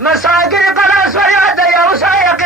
مساكن قناص فيا يا وسايق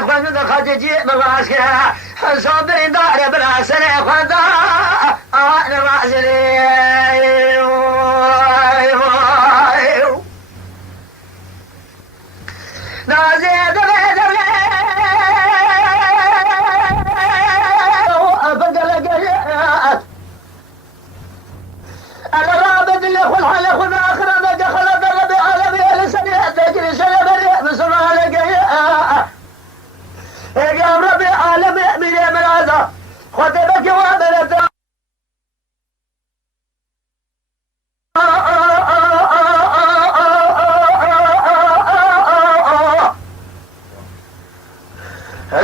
خواند خاجي مباسك صبر دار براسل خدا انا راسلي نازي دبل أنا رابط اللي خل حلا خل آخر ما دخل ضرب عالمي لسني تجري سلام بسم عليك يا ربي عالمي من هذا خطبك وامرت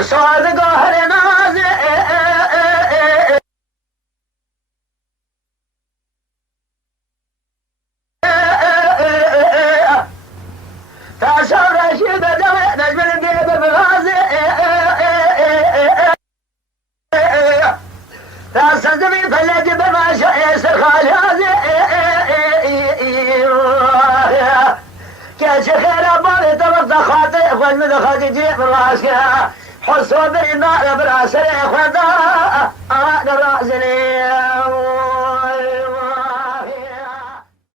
صاد قهر نازي تاشر شي بدوي نجم القيد بغازي تاسزمي فلج بماشا يسر خاليازي كاش خير ابالي تبرت خاطئ اخوان من خاطئ جيب راسك حصوا بالنار براسي خدا انا راسي